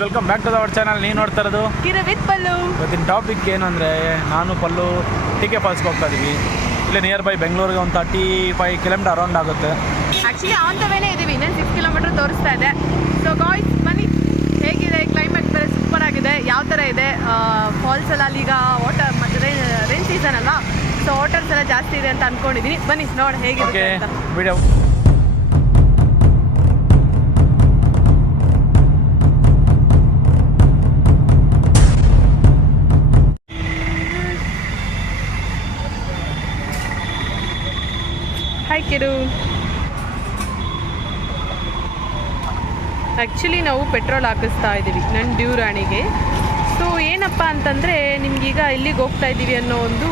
Welcome back to our channel. ನೀವು ನೋಡ್ತಾ ಇರೋದು ಕಿರು ವಿತ್ ಪಲ್ಲು. ಇವತ್ತಿನ ಟಾಪಿಕ್ ಏನು ಅಂದರೆ, ನಾನು ಪಲ್ಲು ಟಿಕೆ ಫಾಲ್ಸ್ಗೆ ಹೋಗ್ತಾ ಇದ್ದೀವಿ. ಇಲ್ಲೇ ನಿಯರ್ ಬೈ ಬೆಂಗಳೂರಿಗೆ ಒಂದು 35 ಕಿಲೋಮೀಟರ್ ಅರೌಂಡ್ ಆಗುತ್ತೆ. ಆ್ಯಕ್ಚುಲಿ ಆನ್ ದ ವೇನೇ ಇದ್ದೀವಿ, ಇನ್ನೇನು 6 ಕಿಲೋಮೀಟರ್ ತೋರಿಸ್ತಾ ಇದೆ. ಸೊ ಗಾಯ್ಸ್ ಬನ್ನಿ, ಹೇಗಿದೆ ಕ್ಲೈಮೇಟ್ ಬೇರೆ ಸೂಪರ್ ಆಗಿದೆ. ಯಾವ ಥರ ಇದೆ ಫಾಲ್ಸ್ ಎಲ್ಲ ಈಗ ವಾಟರ್ ಮತ್ತು ರೈನ್ ಸೀಸನ್ ಅಲ್ಲ, ಸೊ ವಾಟರ್ಸ್ ಎಲ್ಲ ಜಾಸ್ತಿ ಇದೆ ಅಂತ ಅಂದ್ಕೊಂಡಿದ್ದೀನಿ. ಬನ್ನಿ ನೋಡಿ ಹೇಗಿದೆ ಅಂತ ವಿಡಿಯೋ. ಹಾಯ್ ಕಿರು. ಆ್ಯಕ್ಚುಲಿ ನಾವು ಪೆಟ್ರೋಲ್ ಹಾಕಿಸ್ತಾ ಇದ್ದೀವಿ ನನ್ನ ಡ್ಯೂರಾಣಿಗೆ. ಸೊ ಏನಪ್ಪ ಅಂತಂದರೆ, ನಿಮಗೀಗ ಎಲ್ಲಿಗೆ ಹೋಗ್ತಾ ಇದ್ದೀವಿ ಅನ್ನೋ ಒಂದು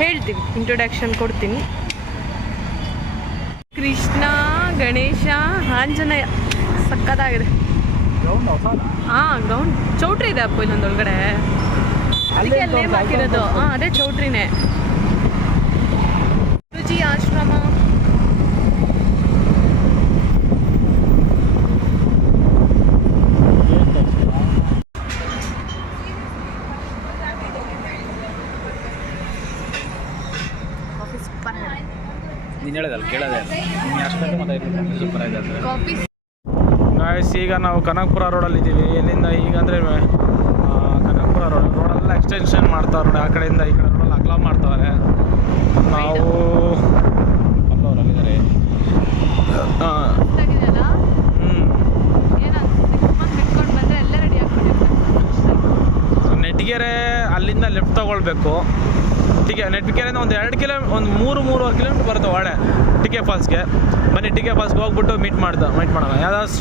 ಹೇಳ್ತೀವಿ, ಇಂಟ್ರೊಡಕ್ಷನ್ ಕೊಡ್ತೀನಿ. ಕೃಷ್ಣ, ಗಣೇಶ, ಆಂಜನೇಯ ಸಕ್ಕತ್ತಾಗಿದೆ. ಹಾಂ, ಗ್ರೌಂಡ್ ಚೌಟ್ರಿ ಇದೆ ಅಪ್ಪ ಇಲ್ಲೊಂದೊಳಗಡೆ, ಅದಕ್ಕೆ ಅಲ್ಲಿ ನೇಮ್ ಹಾಕಿರೋದು. ಹಾಂ, ಅದೇ ಚೌಟ್ರಿನೇ. ರುಚಿ ಆಶ್ರಮ. ನೀನು ಹೇಳೋದಲ್ಲ ಕೇಳೋದೆ, ನೀನು ಅಷ್ಟೊಂದು ಮಾತಾಡಿದ್ರೆ ಸೂಪರ್ ಆಗಿದೆ ಅಂದರೆ. ಕಾಫಿ ಗಾಯ್ಸ್, ಈಗ ನಾವು ಕನಕಪುರ ರೋಡಲ್ಲಿದ್ದೀವಿ. ಎಲ್ಲಿಂದ ಈಗ ಅಂದರೆ ಕನಕಪುರ ರೋಡೆಲ್ಲ ಎಕ್ಸ್ಟೆನ್ಷನ್ ಮಾಡ್ತಾವ್ರೆ ನೋಡಿ. ಆ ಕಡೆಯಿಂದ ಈ ಕಡೆ ರೋಡಲ್ಲಿ ಅಗಲ ಮಾಡ್ತಾವ್ರೆ. ನಾವು ಅಲ್ಲವರಲ್ಲಿದ್ದಾರೆ. ನೆಟ್ಗೆರೆ ಅಲ್ಲಿಂದ ಲೆಫ್ಟ್ ತೊಗೊಳ್ಬೇಕು. ನೆಟ್ಗೆರೆಯಿಂದ ಒಂದು 3-3.5 ಕಿಲೋಮೀಟರ್ ಬರುತ್ತೆ ಒಳ್ಳೆ ಟಿಕೆ ಫಾಲ್ಸ್ಗೆ. ಬನ್ನಿ, ಟಿಕೆ ಫಾಲ್ಸ್ಗೆ ಹೋಗ್ಬಿಟ್ಟು ಮೀಟ್ ಮಾಡೋಣ. ಯಾವ್ದಾದ್ರು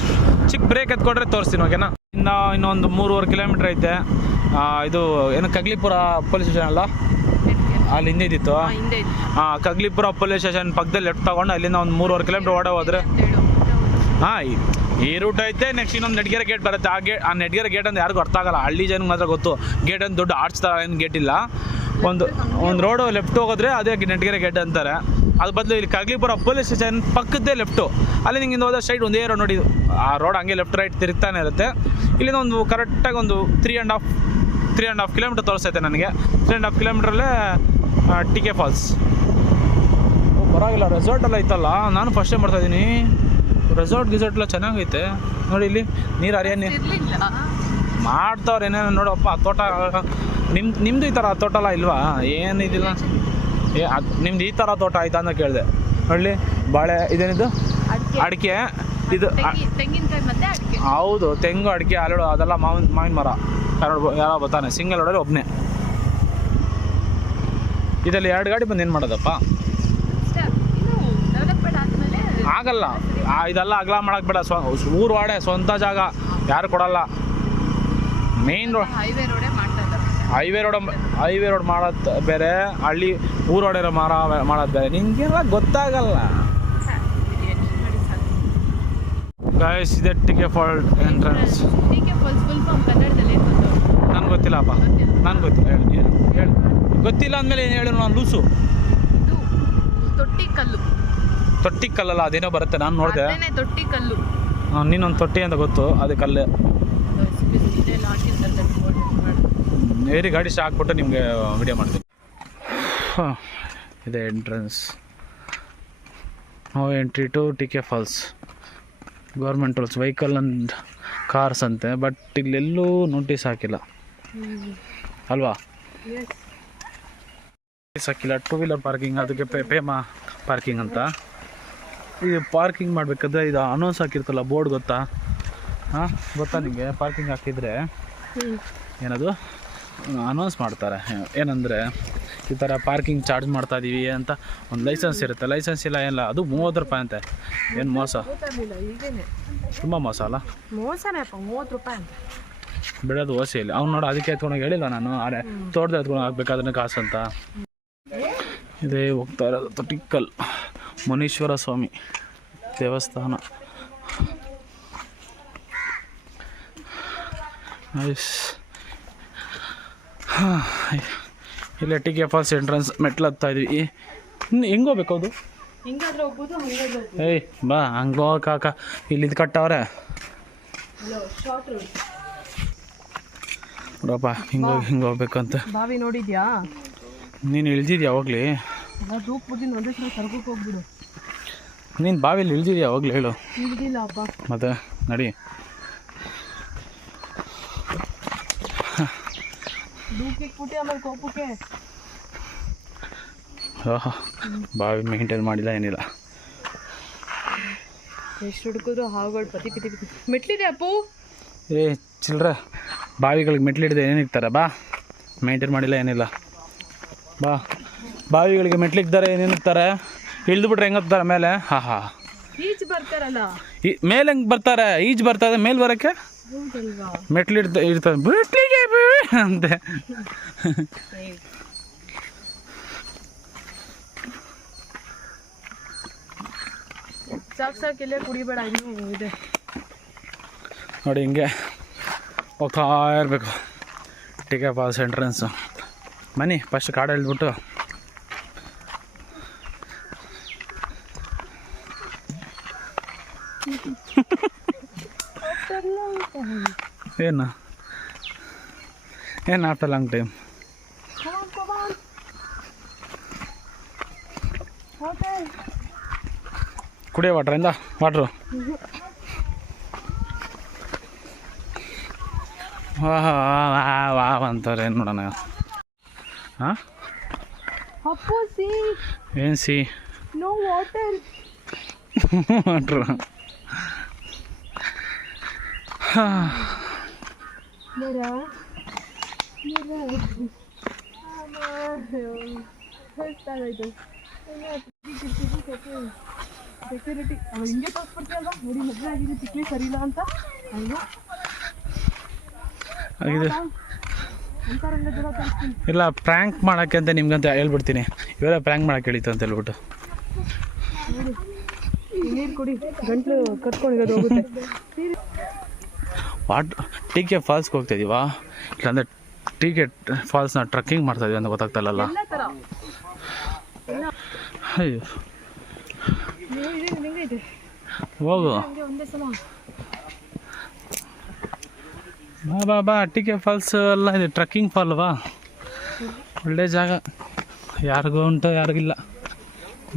ಚಿಕ್ಕ ಬ್ರೇಕ್ ಎತ್ಕೊಂಡ್ರೆ ತೋರಿಸ್ತೀನಿ, ಓಕೆನಾ? ಇನ್ನೊಂದು 3.5 ಕಿಲೋಮೀಟ್ರ್ ಐತೆ. ಇದು ಏನು ಕಗ್ಲಿಪುರ ಪೊಲೀಸ್ ಸ್ಟೇಷನ್ ಅಲ್ಲ, ಅಲ್ಲಿ ಹಿಂದೆ ಇದ್ದಿತ್ತು. ಕಗ್ಲಿಪುರ ಪೊಲೀಸ್ ಸ್ಟೇಷನ್ ಪಕ್ಕದಲ್ಲಿ ಲೆಫ್ಟ್ ತಗೊಂಡು ಅಲ್ಲಿಂದ ಒಂದು 3.5 ಕಿಲೋಮೀಟರ್ ಓಡ ಹೋದ್ರೆ ಈ ರೂಟ್ ಐತೆ. ನೆಕ್ಸ್ಟ್ ಇನ್ನೊಂದು ನೆಟ್ಗೆರೆ ಗೇಟ್ ಬರುತ್ತೆ. ಆ ನೆಟ್ಗೆರೆ ಗೇಟ್ ಅಂತ ಯಾರಿಗೂ ಅರ್ಥ ಆಗಲ್ಲ, ಹಳ್ಳಿ ಜನಕ್ಕೆ ಮಾತ್ರ ಗೊತ್ತು. ಗೇಟ್ ಅಂತ ದೊಡ್ಡ ಆರ್ಚ್ ಥರ ಏನು ಗೇಟ್ ಇಲ್ಲ. ಒಂದು ರೋಡು ಲೆಫ್ಟ್ ಹೋಗೋದ್ರೆ ಅದೇ ನೆಟ್ಗೆರೆ ಗೇಟ್ ಅಂತಾರೆ. ಅದು ಬದಲು ಇಲ್ಲಿ ಕಗ್ಲಿಪುರ ಪೊಲೀಸ್ ಸ್ಟೇಷನ್ ಪಕ್ಕದ್ದೇ ಲೆಫ್ಟು. ಅಲ್ಲಿ ನಿಂಗೆ ಹೋದ ಸ್ಟ್ರೈಟ್ ಒಂದೇ ರೋಡ್ ನೋಡಿ, ಆ ರೋಡ್ ಹಂಗೆ ಲೆಫ್ಟ್ ರೈಟ್ ತಿರುಗ್ತಾನೆ ಇರುತ್ತೆ. ಇಲ್ಲಿಂದ ಒಂದು ಕರೆಕ್ಟಾಗಿ ಒಂದು 3.5 ಕಿಲೋಮೀಟರ್ ತೋರಿಸ್ತೈತೆ ನನಗೆ. 3.5 ಕಿಲೋಮೀಟ್ರಲ್ಲೇ ಟಿಕೆ ಫಾಲ್ಸ್. ಪರವಾಗಿಲ್ಲ, ರೆಸಾರ್ಟ್ ಎಲ್ಲ ಐತಲ್ಲ. ನಾನು ಫಸ್ಟ್ ಟೈಮ್ ಮಾಡ್ತಾಯಿದ್ದೀನಿ. ರೆಸಾರ್ಟ್ ಎಲ್ಲ ಚೆನ್ನಾಗೈತೆ ನೋಡಿ. ಇಲ್ಲಿ ನೀರು ಹರಿಯನ್ನೇ ಮಾಡ್ತಾವ್ರೆ ಏನೇನು ನೋಡಪ್ಪ. ಆ ತೋಟ ನಿಮ್ಮದು ಈ ಥರ ತೋಟ ಎಲ್ಲ ಇಲ್ವಾ? ಏನಿದಿಲ್ಲ. ನಿಮ್ದು ಈ ಥರ ತೋಟ ಆಯ್ತಾ ಅಂತ ಕೇಳಿದೆ. ನೋಡಿ, ಬಾಳೆ ಇದೇನಿದು ಅಡಿಕೆ. ಇದು ಹೌದು, ತೆಂಗು, ಅಡಿಕೆ, ಅರಳು, ಅದೆಲ್ಲ ಮಾವಿನ ಮರ. ಯಾರೋ ಬರ್ತಾನೆ ಸಿಂಗಲ್ ರೋಡಲ್ಲಿ ಒಬ್ಬನೇ. ಇದರಲ್ಲಿ 2 ಗಾಡಿ ಬಂದು ಏನು ಮಾಡೋದಪ್ಪ? ಆಗಲ್ಲ, ಇದೆಲ್ಲ ಅಗಲ ಮಾಡೋಕ್ಕೆ ಬೇಡ. ಊರು ವಾಡೆ ಸ್ವಂತ ಜಾಗ, ಯಾರು ಕೊಡಲ್ಲ. ಮೇನ್ ರೋಡ್ ಹೈವೇ ರೋಡ್ ಮಾಡೋದು ಬೇರೆ, ಹಳ್ಳಿ ಊರು ಹೊಡೆರೋ ಮಾಡೋದು ಬೇರೆ. ನಿಮಗೆಲ್ಲ ಗೊತ್ತಾಗಲ್ಲ. ಗಾಯ್ಸ್, ಇದೆ ಟಿಕೆ ಫಾಲ್ಸ್ ಎಂಟ್ರೆನ್ಸ್. ನನಗೆ ಗೊತ್ತಿಲ್ಲಪ್ಪ, ನನಗೆ ಗೊತ್ತಿಲ್ಲ. ಹೇಳಿ ಗೊತ್ತಿಲ್ಲ ಅಂದಮೇಲೆ ಏನು ಹೇಳಿ ನಾನು ಲೂಸು. ತೊಟ್ಟಿ ಕಲ್ಲಲ್ಲ, ಅದೇನೋ ಬರುತ್ತೆ, ನಾನು ನೋಡಿದೆ. ತೊಟ್ಟಿ ಕಲ್ಲು. ನೀನೊಂದು ತೊಟ್ಟಿ ಅಂತ ಗೊತ್ತು, ಅದು ಕಲ್ಲು. ಏರಿ ಗಾಡಿ ಹಾಕ್ಬಿಟ್ಟು ನಿಮಗೆ ವಿಡಿಯೋ ಮಾಡ್ತೀನಿ. ಇದೆ ಎಂಟ್ರೆನ್ಸ್. ನಾವು entry to TK Falls. Government rules, vehicle and cars ಅಂತೆ. ಬಟ್ ಇಲ್ಲೆಲ್ಲೂ ನೋಟಿಸ್ ಹಾಕಿಲ್ಲ ಅಲ್ವಾ? ಹಾಕಿಲ್ಲ. 2 ವೀಲರ್ ಪಾರ್ಕಿಂಗ್, ಅದಕ್ಕೆ ಪಾರ್ಕಿಂಗ್ ಅಂತ. ಇದು ಪಾರ್ಕಿಂಗ್ ಮಾಡಬೇಕಾದ್ರೆ ಇದು ಅನೌನ್ಸ್ ಹಾಕಿರ್ತಲ್ಲ ಬೋರ್ಡ್, ಗೊತ್ತಾ? ಗೊತ್ತಾ ನಿಮಗೆ? ಪಾರ್ಕಿಂಗ್ ಹಾಕಿದರೆ ಏನದು ಅನೌನ್ಸ್ ಮಾಡ್ತಾರೆ. ಏನಂದರೆ ಈ ಥರ ಪಾರ್ಕಿಂಗ್ ಚಾರ್ಜ್ ಮಾಡ್ತಾಯಿದ್ದೀವಿ ಅಂತ ಒಂದು ಲೈಸೆನ್ಸ್ ಇರುತ್ತೆ. ಲೈಸೆನ್ಸ್ ಇಲ್ಲ ಏನಿಲ್ಲ, ಅದು 30 ರೂಪಾಯಿ ಅಂತೆ. ಏನು ಮೋಸ, ತುಂಬ ಮೋಸ ಅಲ್ಲ? ಮೋಸನೇಪ್ಪ, 30 ರೂಪಾಯಿ ಅಂತ ಬಿಡೋದು ಓಸಿಯಲ್ಲಿ. ಅವ್ನು ನೋಡು, ಅದಕ್ಕೆ ಎತ್ಕೊಂಡೋಗಿ ಹೇಳಿಲ್ಲ ನಾನು, ಅರೆ ತೋಟದ ಎತ್ಕೊಂಡು ಹಾಕ್ಬೇಕಾದ್ರೆ ಕಾಸು ಅಂತ. ಇದೇ ಹೋಗ್ತಾ ಇರೋದು ತೊಟ್ಟಿಕಲ್ ಮುನೀಶ್ವರ ಸ್ವಾಮಿ ದೇವಸ್ಥಾನ. ಇಲ್ಲೇ ಟಿಕೆ ಫಾಲ್ಸ್ ಎಂಟ್ರೆನ್ಸ್ ಮೆಟ್ಲು ಹತ್ತಾ ಇದ್ವಿ. ಇನ್ನು ಹೆಂಗೆ ಹೋಗ್ಬೇಕು? ಅದು ಏಯ್ ಬಾ, ಹಂಗೆ ಹೋಗಕ್ಕ ಇಲ್ಲಿದ್ದು ಕಟ್ಟವ್ರೆ. Short road. ನೋಡಪ್ಪ ಹಿಂಗೆ ಹೋಗ್ಬೇಕು ಅಂತ. ಬಾವಿ ನೋಡಿದ್ಯಾ? ನೀನು ಇಳ್ದಿದ್ಯಾ ಯಾವಾಗಲೇ? ರೂಪುದಿನ ಒಂದೇ ಸಲ ಕರ್ಕೋಕೆ ಹೋಗ್ಬಿಡು. ನೀನು ಬಾವಿಯಲ್ಲಿ ಇಳ್ದಿದ್ಯಾ ಯಾವಾಗಲೇ ಹೇಳು? ಇಳ್ದಿಲ್ಲ ಅಪ್ಪ. ಮತ್ತೆ ನಡಿ. ದೂಕಿಕ್ಬಿಟ್ಟು ಆಮೇಲೆ ಕೋಪಕ್ಕೆ. ಓಹೋ, ಬಾವಿ ಮೇಂಟೈನ್ ಮಾಡಿಲ್ಲ ಏನಿಲ್ಲ. ಎಷ್ಟು ಹುಡುಕಿದ್ರು ಹಾವುಗಳು ಪತಿ ಪಿತಿ ಪಿತಿ. ಮೆಟ್ಲಿದೆ ಅಪ್ಪು. ಏ ಚಿಲ್ರ, ಬಾವಿಗಳಿಗೆ ಮೆಟ್ಲಿಡ್ದೆ ಏನಿರ್ತಾರೆ? ಬಾ, ಮೇಂಟೈನ್ ಮಾಡಿಲ್ಲ ಏನಿಲ್ಲ. ಬಾ, ಬಾವಿಗಳಿಗೆ ಮೆಟ್ಲಿಕ್ತಾರೆ ಏನೇನಿರ್ತಾರೆ? ಇಳಿದು ಬಿಟ್ರೆ ಹೆಂಗೆ ಹೋಗ್ತಾರೆ ಮೇಲೆ? ಹಾ ಈಜು ಬರ್ತಾರಲ್ಲ ಮೇಲೆ ಹೆಂಗೆ ಬರ್ತಾರೆ? ಈಜು ಬರ್ತದೆ ಮೇಲೆ ಬರೋಕ್ಕೆ. ಮೆಟ್ಲಿಡ್ತ ಇರ್ತದೆ ಮೆಟ್ಲಿಗೆ ಅಂತೆ. ಸಾಕು ಇಲ್ಲೇ ಕುಡಿಬೇಡ, ಇನ್ನೂ ಇದೆ ನೋಡಿ. ಹಿಂಗೆ ಹೋಗ್ತಾ ಇರಬೇಕು. TK Falls entrance. ಬನ್ನಿ, ಫಸ್ಟ್ ಕಾಡು ಎಳ್ದ್ಬಿಟ್ಟು ಏನು ಆಫ್ಟರ್ ಲಾಂಗ್ ಟೈಮ್. ಕುಡಿಯೋ ವಾಟ್ರಿಂದ ವಾಟ್ರು. ವಾಹ್ ಅಂತಾರೆ. ಏನು ನೋಡೋಣ. ಹಾಂ, ಏನು ಸಿ? No water. ವಾಟ್ರು. ಸೆಕ್ಯೂರಿಟಿ ಹಿಂಗೆ ತೋರಿಸ್ಬಿಡ್ತೀಯಲ್ವಾ? ನೋಡಿ ಮದುವೆ ಆಗಿದೆ, ತಿಕ್ಲಿ ಸರಿ ಇಲ್ಲ ಅಂತ ಅಲ್ವಾ? ಇಲ್ಲ, ಪ್ರ್ಯಾಂಕ್ ಮಾಡೋಕ್ಕೆ ಅಂತ ನಿಮ್ಗಂತ ಹೇಳ್ಬಿಡ್ತೀನಿ. ಇವೆಲ್ಲ ಪ್ರ್ಯಾಂಕ್ ಮಾಡೋಕ್ಕೆ ಹೇಳಿತ್ತು ಅಂತ ಹೇಳ್ಬಿಟ್ಟು. ನೀರು ಕುಡಿ, ಗಂಟ್ಲು ಕಟ್ಕೊಂಡಿರೋದು ಹೋಗುತ್ತೆ. ಟಿಕೆ ಫಾಲ್ಸ್ಗೆ ಹೋಗ್ತಾಯಿದ್ದೀವಾ? ಇಲ್ಲಾಂದರೆ ಟಿಕೆ ಫಾಲ್ಸ್ನ ಟ್ರಕ್ಕಿಂಗ್ ಮಾಡ್ತಾಯಿದ್ದೀವಿ ಅಂತ ಗೊತ್ತಾಗ್ತಾಯಿಲ್ಲ. ಅಯ್ಯೋ, ಹೋಗು. ಬಾ ಟಿಕೆ ಫಾಲ್ಸ್ ಎಲ್ಲ ಇದೆ. ಟ್ರಕ್ಕಿಂಗ್ ಫಾಲ್ ಅಲ್ವಾ, ಒಳ್ಳೆ ಜಾಗ. ಯಾರಿಗೂ ಉಂಟು, ಯಾರಿಗಿಲ್ಲ.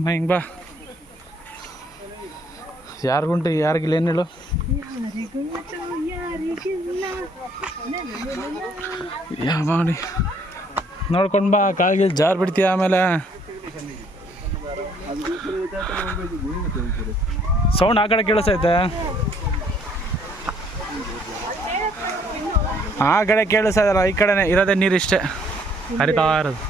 ಹಿಂಗೆ ಬಾ. ಯಾರಿಗುಂಟು ಯಾರಿಗಿಲ್ಲ ಏನು ಹೇಳು? ಯಾವ ಮಾಡಿ ನೋಡ್ಕೊಂಡು ಬಾ. ಕಾಲಿಗೆ ಜಾರು ಬಿಡ್ತೀಯ ಆಮೇಲೆ. ಸೌಂಡ್ ಆ ಕಡೆ ಕೇಳಿಸೈತೆ, ಆ ಕಡೆ ಕೇಳಿಸಲ್ಲ. ಈ ಕಡೆನೇ ಇರೋದೇ ನೀರಿಷ್ಟೇ ಹರಿತಾ ಇರೋದು.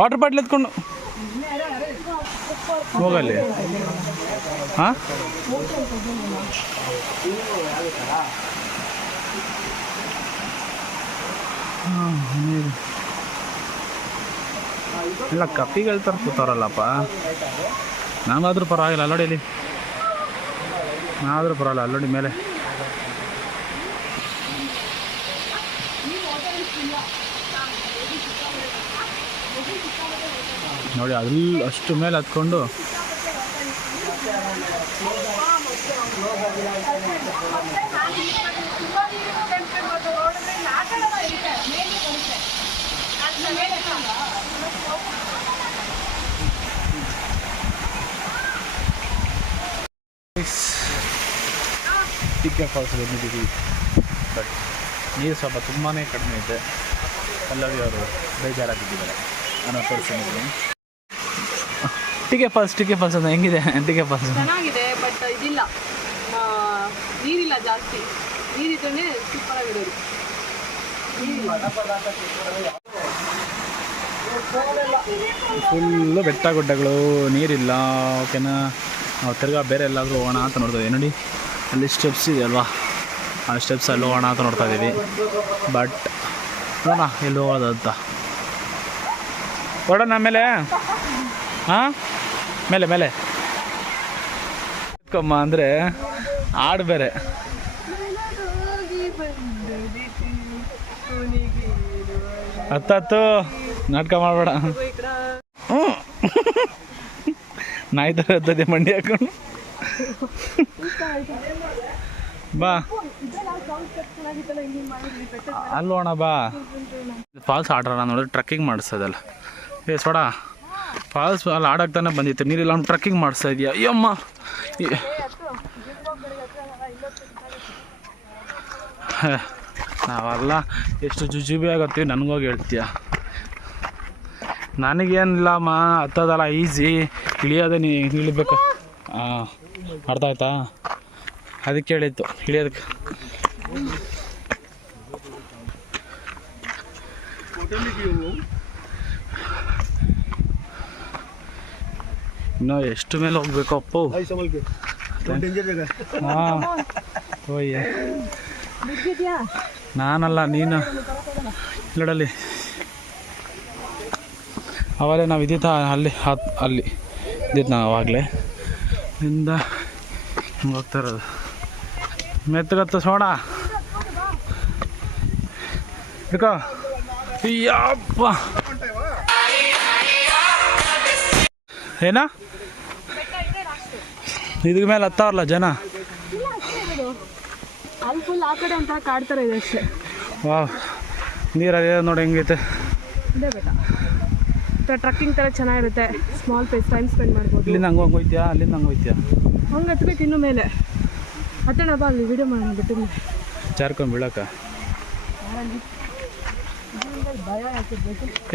ವಾಟರ್ ಬಾಟ್ಲ್ ಎತ್ಕೊಂಡು ಹೋಗಲ್ಲಿ. ಹಾಂ, ಇಲ್ಲ ಕಪ್ಪಿಗಳು ಥರ ಕೂತಾರಲ್ಲಪ್ಪ. ನಾವಾದರೂ ಪರವಾಗಿಲ್ಲ ಅಲ್ಲೋಡಿಲಿ, ನಾವಾದರೂ ಪರವಾಗಿಲ್ಲ ಅಲ್ಲೋಡಿ ಮೇಲೆ. ನೋಡಿ ಅಲ್ಲಿ ಅಷ್ಟು ಮೇಲೆ ಹತ್ಕೊಂಡು ಟಿಕೆ ಫಾಲ್ಸ್ ಬಂದಿದ್ದೀವಿ. ಬಟ್ ನೀರು ಸ್ವಲ್ಪ ತುಂಬಾ ಕಡಿಮೆ ಇದೆ. ಪಲ್ಲವಿ ಅವರು ಬೇಜಾರಾಗಿದ್ದಾರೆ ಅನ್ನೋ ತೋರಿಸಿದ್ರು. ಟಿಕೆ ಫಾಲ್ಸ್ ಅಂತ ಹೆಂಗಿದೆ? ಟಿಕೆ ಫಾಲ್ಸ್ ಚೆನ್ನಾಗಿದೆ, ಬಟ್ ಇದಿಲ್ಲ, ನೀರಿಲ್ಲ ಜಾಸ್ತಿ. ನೀರಿದ್ರೆ ಸೂಪರ್ ಆಗಿರೋದು. ಫುಲ್ಲು ಬೆಟ್ಟ ಗುಡ್ಡಗಳು, ನೀರಿಲ್ಲ. ಓಕೆನಾ, ನಾವು ತಿರ್ಗಾ ಬೇರೆ ಎಲ್ಲಾದರೂ ಹೋಗೋಣ ಅಂತ ನೋಡ್ತಾ ಇದ್ದೀವಿ. ನೋಡಿ ಅಲ್ಲಿ ಸ್ಟೆಪ್ಸ್ ಇದೆ ಅಲ್ವಾ, ಆ ಸ್ಟೆಪ್ಸ್ ಅಲ್ಲಿ ಹೋಗೋಣ ಅಂತ ನೋಡ್ತಾ ಇದ್ದೀವಿ. ಬಟ್ ನೋಡೋಣ ಎಲ್ಲಿ ಹೋಗೋದು ಅಂತ. ಹೊಡೋಣ ಮೇಲೆ. ಹಾಂ, ಮೇಲೆ ಕಮ್ಮ ಅಂದರೆ ಹಾಡು ಬೇರೆ. ಹತ್ತು ನಾಟಕ ಮಾಡಬೇಡ. ನಾಯಿ ಥರ ಹತ್ತದೆ ಮಂಡಿ ಹಾಕೊಂಡು ಬಾ ಅಲ್ವೋಣ ಬಾ. ಫಾಲ್ಸ್ ಆಡ್ರ ನೋಡಿದ್ರೆ ಟ್ರಕ್ಕಿಂಗ್ ಮಾಡಿಸ್ತದಲ್ಲ. ಸೋಡಾ ಫಾಲ್ಸ್ ಅಲ್ಲಿ ಆಡಾಗ್ತಾನೆ ಬಂದಿತ್ತು ನೀರಿಲ್ಲ, ಅವ್ನು ಟ್ರಕ್ಕಿಂಗ್ ಮಾಡಿಸ್ತಾ ಇದೆಯಾ? ಅಯ್ಯಮ್ಮ ನಾವೆಲ್ಲ ಎಷ್ಟು ಜುಜುಬಿ ಆಗತ್ತೀವಿ, ನನಗೋಗಿ ಹೇಳ್ತೀಯ. ನನಗೇನಿಲ್ಲಮ್ಮ, ಹತ್ತದಲ್ಲ ಈಸಿ, ಇಳಿಯೋದೇ ಇಳಿಬೇಕು. ಹಾಂ ಅರ್ಥ ಆಯ್ತಾ? ಅದಕ್ಕೆ ಹೇಳಿತ್ತು ಇಳಿಯೋದಕ್ಕೆ. ಇನ್ನೂ ಎಷ್ಟು ಮೇಲೆ ಹೋಗ್ಬೇಕು ಅಪ್ಪು? ಹಾಂ ಓಯ್ಯ ನಾನಲ್ಲ ನೀನು ಇಲ್ಲಡಲ್ಲಿ. ಅವಾಗಲೇ ನಾವು ಇದ್ದಿತ್ತ ಅಲ್ಲಿ ಇದ್ದಿದ್ದು ನಾವು ಆವಾಗಲೇ ಇಂದ ಹಿಂಗೆ ಹೋಗ್ತಾ ಇರೋದು. ಮೆತ್ತಗತ್ತ ಸೋಡಾ ಹಿಡ್ಕೋ. ಯಪ್ಪ ಏನ ಇದ್ರ ಮೇಲೆ ಹತ್ತಾವ್ರಲ್ಲ ಜನ. ವಾವ್ ನೀರಲ್ಲಿ ನೋಡಿ ಹೆಂಗೈತೆ. ಟ್ರಕ್ಕಿಂಗ್ ಥರ ಚೆನ್ನಾಗಿರುತ್ತೆ, ಸ್ಮಾಲ್ ಪ್ಲೇಸ್, ಟೈಮ್ ಸ್ಪೆಂಡ್ ಮಾಡ್ಬೋದು. ಇಲ್ಲಿಂದ ಹಂಗೆ ಹೋಗ್ತೀಯಾ? ಅಲ್ಲಿಂದ ಹಂಗೆ ಹೋಗ್ತೀಯಾ? ಹಂಗೆ ಹತ್ಬೇಕು ಇನ್ನು ಮೇಲೆ. ಹತ್ತೋಣ ಬಾ, ಅಲ್ಲಿ ವಿಡಿಯೋ ಮಾಡೋಣ. ಜಾರ್ಕೊಂಡು ಬೀಳಕ್ಕ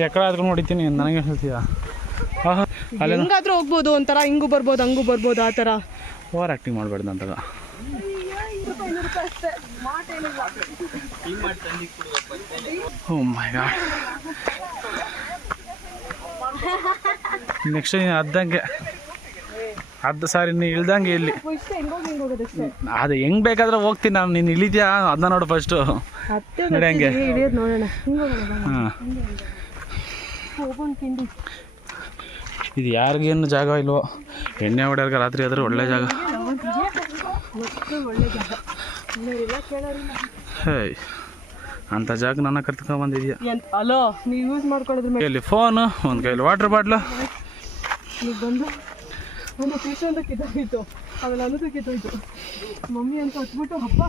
ಎಕಡೆ ಆದ್ರೂ ನೋಡಿತೀನಿ, ನನಗೆ ಹೇಳ್ತೀಯಾ? ಅಲ್ಲಿ ಹೆಂಗಾದ್ರೂ ಹೋಗ್ಬೋದು, ಒಂಥರ ಹಿಂಗೂ ಬರ್ಬೋದು ಹಂಗೂ ಬರ್ಬೋದು, ಆ ಥರ ಓವರ್ ಆ್ಯಕ್ಟಿಂಗ್ ಮಾಡಬೇಡ್ದು ಅಂತಾಗ. ಓ ಮೈ ಗಾಡ್. ನೆಕ್ಸ್ಟ್ ನೀನು ಅದ್ದಂಗೆ ನೀನು ಇಳ್ದಂಗೆ ಇಲ್ಲಿ ಅದು ಹೆಂಗೆ ಬೇಕಾದ್ರೆ ಹೋಗ್ತೀನಿ ನಾನು. ನೀನು ಇಳಿದ್ಯಾ ಅದನ್ನ ನೋಡು ಫಸ್ಟು ನೋಡಿ ಹಂಗೆ. ಹಾಂ ಇದು ಯಾರಿಗೇನು ಜಾಗ ಇಲ್ವೋ, ಎಣ್ಣೆ ಹೊಡೆಯೋರ್ಗೆ ರಾತ್ರಿ ಆದ್ರೆ ಒಳ್ಳೆ ಜಾಗ. ಹೇಯ್ ಅಂಥ ಜಾಗ ನನ್ನ ಕರ್ತ್ಕೊಂಡ್ಬಂದಿದ್ಯಾ? ಹಲೋ ನೀವು ಯೂಸ್ ಮಾಡ್ಕೊಳ್ಳೋದ್ರ ಕೈಯಲ್ಲಿ ಫೋನು, ಒಂದು ಕೈಯಲ್ಲಿ ವಾಟರ್ ಬಾಟ್ಲು. ನೀವು ಬಂದು ಒಂದು ಫಿಶ್ ಅಂತ ಕಿತ್ತೋಗಿತ್ತು, ಆಮೇಲೆ ಅನ್ನೋದು ಕಿತ್ತೋಯ್ತು. ಮಮ್ಮಿ ಅಂತ ಹತ್ಬಿಟ್ಟು ಹಬ್ಬ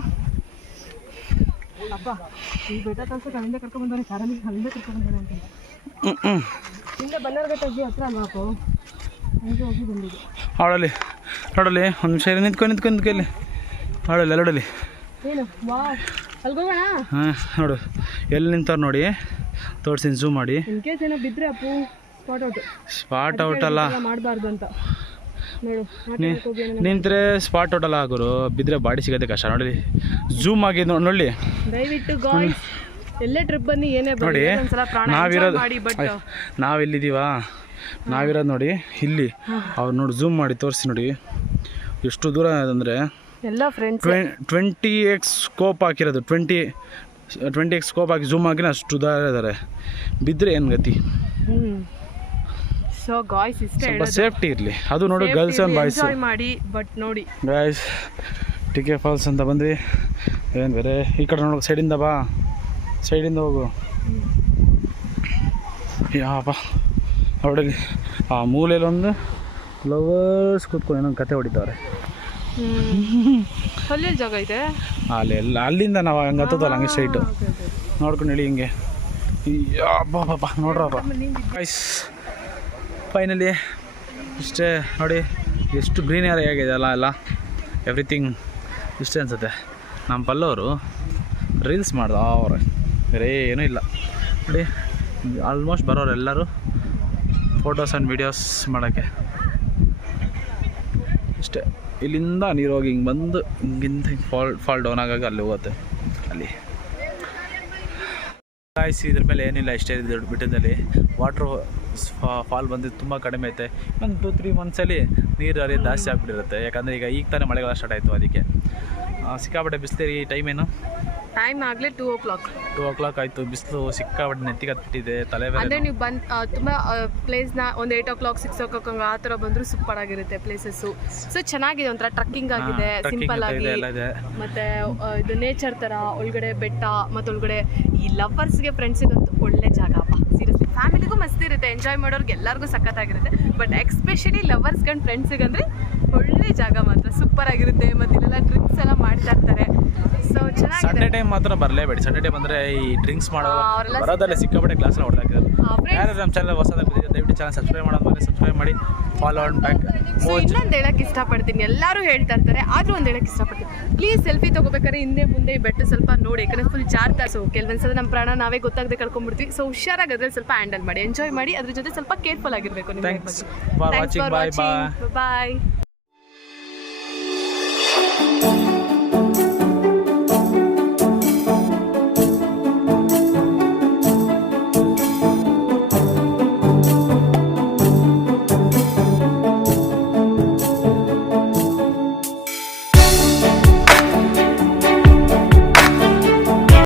ಈ ಬೆಟ್ಟ ತಲ್ಸಕ್ಕೆ ಅಲ್ಲಿಂದ ಕರ್ಕೊಂಡ್ಬಂದಾನೆ, ಕಾರಲ್ಲಿ ಅಲ್ಲಿಂದ ಕರ್ಕೊಂಡ್ಬಂದಾನೆ ಅಂತ. ಹಿಂದೆ ಬನ್ನರ್ಘಟ್ಟ ಹತ್ರ ಅಲ್ವಾಕು, ಹಂಗೆ ಹೋಗಿ ಬಂದಿದ್ದು. ಅವಳಲ್ಲಿ ನೋಡಲಿ ಒಂದು ನಿಮಿಷ ನಿಂತ್ಕೊಂಡು ಇಲ್ಲಿ ಅವಳಲ್ಲಿ ಅಲ್ಲೋಡಲಿ ಏನು ವಾ ಅಲ್ಗೋಗೋಣ. ಹಾಂ ನೋಡು ಎಲ್ಲಿ ನಿಂತವ್ರು ನೋಡಿ, ತೋರಿಸ್ತೀನಿ ಝೂಮ್ ಮಾಡಿ. ಇನ್ ಕೇಸ್ ಏನೋ ಬಿದ್ದರೆ ಅಪ್ಪು ಸ್ಪಾಟ್ ಔಟ್ ಅಲ್ಲ ಮಾಡಬಾರ್ದು ಅಂತ ನೋಡು. ನಿಂತರೆ ಸ್ಪಾಟ್ ಔಟ್ ಅಲ್ಲ ಆಗೋರು, ಬಿದ್ದರೆ ಬಾಡಿ ಸಿಗೋದೇ ಕಷ್ಟ. ನೋಡಿ ಝೂಮ್ ಆಗಿ ನೋಡಿ. ದಯವಿಟ್ಟು ಗಾಯ್ಸ್ ಎಲ್ಲೇ ಟ್ರಿಪ್ ಬನ್ನಿ ಏನೇ ನೋಡಿ, ನಾವೆಲ್ಲಿದ್ದೀವಾ, ನಾವಿರೋದು ನೋಡಿ ಇಲ್ಲಿ. ಅವ್ರು ನೋಡಿ ಝೂಮ್ ಮಾಡಿ ತೋರಿಸಿ ನೋಡಿ ಎಷ್ಟು ದೂರ ಅಂದರೆ ಎಲ್ಲ ಫ್ರೆಂಡ್ಸ್ 20x ಸ್ಕೋಪ್ ಹಾಕಿರೋದು. 20x ಸ್ಕೋಪ್ ಹಾಕಿ ಝೂಮ್ ಹಾಕಿನ ಅಷ್ಟು ದೂರ ಇದ್ದಾರೆ. ಬಿದ್ದರೆ ಏನು ಗತಿ? ಸೊ ಗಾಯ್ಸ್ ಇಷ್ಟೇ, ಸ್ವಲ್ಪ ಸೇಫ್ಟಿ ಇರಲಿ. ಅದು ನೋಡಿ ಗರ್ಲ್ಸ್ ಆ್ಯಂಡ್ ಬಾಯ್ಸ್ ಮಾಡಿ. ಬಟ್ ನೋಡಿ ಗಾಯ್ಸ್ ಟಿಕೆ ಫಾಲ್ಸ್ ಅಂತ ಬಂದ್ವಿ. ಏನು ಬೇರೆ ಈ ಕಡೆ ನೋಡೋ ಸೈಡಿಂದ ಬಾ, ಸೈಡಿಂದ ಹೋಗು. ಯಾಪ ಅವಳಿಗೆ ಆ ಮೂಲೆಯಲ್ಲಿ ಒಂದು ಲವರ್ಸ್ ಕೂತ್ಕೊಂಡು ಏನೊಂದು ಕತೆ ಹೊಡಿತಾವ್ರೆ. ಅಲ್ಲಿ ಜಾಗ ಇದೆ ಅಲ್ಲಿಂದ ನಾವು ಹಂಗೆ ಹತ್ತದಲ್ಲ ಹಂಗೆ ಸ್ಟ್ರೈಟು ನೋಡ್ಕೊಂಡು ಹೇಳಿ ಹಿಂಗೆ. ಬಾಬಾ ನೋಡ್ರಪ್ಪ ಗೈಸ್ ಫೈನಲಿ ಇಷ್ಟೇ ನೋಡಿ, ಎಷ್ಟು ಗ್ರೀನರಿ ಆಗಿದೆ ಎಲ್ಲ ಎವ್ರಿಥಿಂಗ್ ಇಷ್ಟೇ ಅನಿಸುತ್ತೆ. ನಮ್ಮ ಪಲ್ಲವರು ರೀಲ್ಸ್ ಮಾಡ್ದ ಅವ್ರೆ, ಬೇರೆ ಏನೂ ಇಲ್ಲ ನೋಡಿ. ಆಲ್ಮೋಸ್ಟ್ ಬರೋರು ಎಲ್ಲರೂ ಫೋಟೋಸ್ ಆ್ಯಂಡ್ ವೀಡಿಯೋಸ್ ಮಾಡೋಕ್ಕೆ ಇಷ್ಟೇ. ಇಲ್ಲಿಂದ ನೀರು ಹೋಗಿ ಹಿಂಗೆ ಬಂದು ಹಿಂಗಿಂದ ಹಿಂಗೆ ಫಾಲ್ ಡೌನ್ ಆಗಾಗ ಅಲ್ಲಿ ಹೋಗುತ್ತೆ ಅಲ್ಲಿ. ಗಾಯ್ಸ್ ಇದ್ರ ಮೇಲೆ ಏನಿಲ್ಲ, ಇಷ್ಟೇ ದೊಡ್ಡ ಬೆಟ್ಟದಲ್ಲಿ ವಾಟ್ರ್ ಫಾಲ್ ಬಂದಿದ್ದು ತುಂಬ ಕಡಿಮೆ ಐತೆ. ಒಂದು 2-3 ಮಂತ್ಸಲ್ಲಿ ನೀರು ಹರಿಯೋದು ಜಾಸ್ತಿ ಆಗಿಬಿಟ್ಟಿರುತ್ತೆ. ಯಾಕಂದರೆ ಈಗ ತಾನೇ ಮಳೆಗಾಲ ಸ್ಟಾರ್ಟ್ ಆಯಿತು, ಅದಕ್ಕೆ ಸಿಕ್ಕಾಪಟ್ಟೆ ಬಿಸ್ತೀರಿ. ಟೈಮ್ ಏನು ಟೈಮ್ ಆಗಲೇ 2:00. 2:00 ಆಯಿತು. ಬಿಸಿಲು ಸಿಕ್ಕಾಪಟ್ಟೆ ನೆತ್ತಿಗೆ ಹತ್ತಿಟ್ಟಿದೆ, ತಲೆ ಅಂದರೆ ನೀವು ತುಂಬ ಪ್ಲೇಸ್ನ ಒಂದು 8:00, 6:00 ಹಂಗೆ ಆ ಥರ ಬಂದರೂ ಸೂಪರ್ ಆಗಿರುತ್ತೆ ಪ್ಲೇಸಸ್ಸು. ಸೊ ಚೆನ್ನಾಗಿದೆ, ಒಂಥರ ಟ್ರಕ್ಕಿಂಗ್ ಆಗಿದೆ, ಸಿಂಪಲ್ ಆಗಿ. ಮತ್ತು ಇದು ನೇಚರ್ ಥರ ಒಳಗಡೆ ಬೆಟ್ಟ ಮತ್ತು ಒಳಗಡೆ ಈ ಲವರ್ಸ್ಗೆ ಫ್ರೆಂಡ್ಸಿಗಂತೂ ಒಳ್ಳೆ ಜಾಗ ಅಪ್ಪ. ಸೀರಿಯಸ್ಲಿ ಫ್ಯಾಮಿಲಿಗೂ ಮಸ್ತ್ ಇರುತ್ತೆ, ಎಂಜಾಯ್ ಮಾಡೋರ್ಗೆ ಎಲ್ಲರಿಗೂ ಸಖತ್ತಾಗಿರುತ್ತೆ. ಬಟ್ ಎಕ್ಸ್ಪೆಷಲಿ ಲವರ್ಸ್ ಗಂಡ್ ಫ್ರೆಂಡ್ಸಿಗಂದರೆ ಒಳ್ಳೆ ಜಾಗ ಮಾತ್ರ ಸೂಪರ್ ಆಗಿರುತ್ತೆ. ಮತ್ತು ಇಲ್ಲೆಲ್ಲ ಡ್ರಿಂಕ್ಸ್ ಎಲ್ಲ ಮಾಡ್ತಾ ಇರ್ತಾರೆ. ಸೊ ಚೆನ್ನಾಗಿದೆ. ಸಂಡೇ ಟೈಮ್ ಮಾತ್ರ ಬರಲೇಬೇಡಿ. ಸಂಡೇ ಟೈಮ್ ಅಂದರೆ ಈ ಡ್ರಿಂಕ್ಸ್ ಬರೋದಲ್ಲೇ ಸಿಕ್ಕಾಪಟ್ಟೆ ಕ್ಲಾಸ್ನ ಹೊಡೆದಾಕಿದ್ದಾರೆ. ಯಾರು ನಮ್ಮ ಚಾನಲ್ ಹೊಸದಾಗಿ ಬಂದಿದೆ ದಯವಿಟ್ಟು ಚಾನಲ್ ಸಬ್ಸ್ಕ್ರೈಬ್ ಮಾಡೋದು ಮೇಲೆ ಸಬ್ಸ್ಕ್ರೈಬ್ ಮಾಡಿ, ಫಾಲೋ ಆನ್ ಬ್ಯಾಕ್. ಸೊ ಇನ್ನೊಂದು ಹೇಳಕ್ಕೆ ಇಷ್ಟಪಡ್ತೀನಿ, ಎಲ್ಲರೂ ಹೇಳ್ತಾ ಇರ್ತಾರೆ ಆದರೂ ಒಂದು ಹೇಳಕ್ಕೆ ಇಷ್ಟಪಡ್ತೀನಿ, ಪ್ಲೀಸ್ ಸೆಲ್ಫಿ ತೊಗೋಬೇಕಾದ್ರೆ ಹಿಂದೆ ಮುಂದೆ ಈ ಬೆಟ್ಟ ಸ್ವಲ್ಪ ನೋಡಿ, ಯಾಕಂದರೆ ಫುಲ್ ಜಾರ್ತಾ. ಸೊ ಕೆಲವೊಂದ್ಸಲ ನಮ್ಮ ಪ್ರಾಣ ನಾವೇ ಗೊತ್ತಾಗದೆ ಕಳ್ಕೊಂಡ್ಬಿಡ್ತೀವಿ. ಸೊ ಹುಷಾರಾಗಿ ಅದ್ರಲ್ಲಿ ಸ್ವಲ್ಪ ಹ್ಯಾಂಡಲ್ ಮಾಡಿ, ಎಂಜಾಯ್ ಮಾಡಿ, ಅದ್ರ ಜೊತೆ ಸ್ವಲ್ಪ ಕೇರ್ಫುಲ್ ಆಗಿರಬೇಕು. Thanks for watching. Bye bye. Bye.